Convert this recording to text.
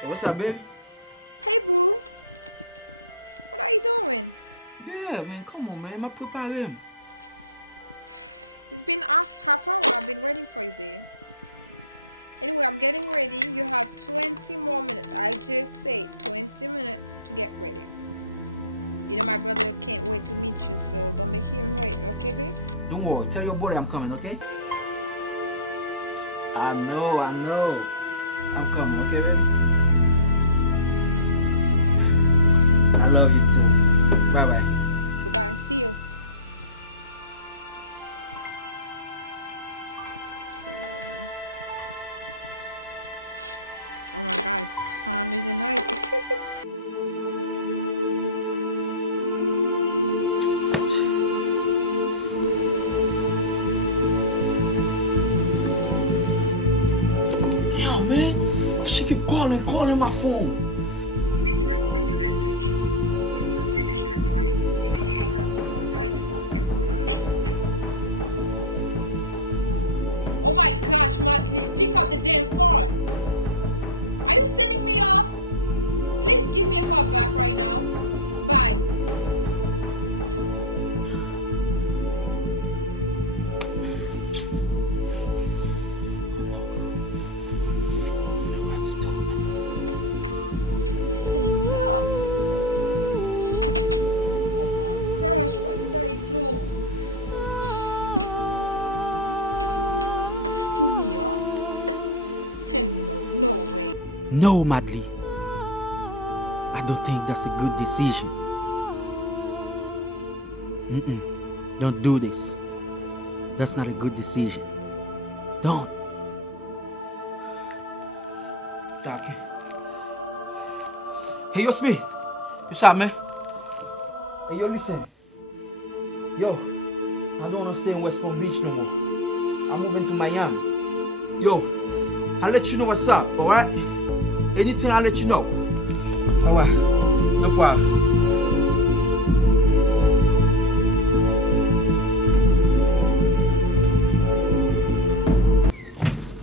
Hey, what's up, baby? Yeah, man, come on, man. I'm preparing. Don't worry. Tell your boy I'm coming, okay? I know. I'm coming, okay, baby? I love you too. Bye-bye. Damn, man. Why she keep calling my phone? No, Madly. I don't think that's a good decision. Don't do this. That's not a good decision. Don't. Okay. Hey, yo, Smith. You saw me? Hey, yo, listen. Yo, I don't want to stay in West Palm Beach no more. I'm moving to Miami. Yo, I'll let you know what's up, alright? Anything, I'll let you know. Alright, no problem.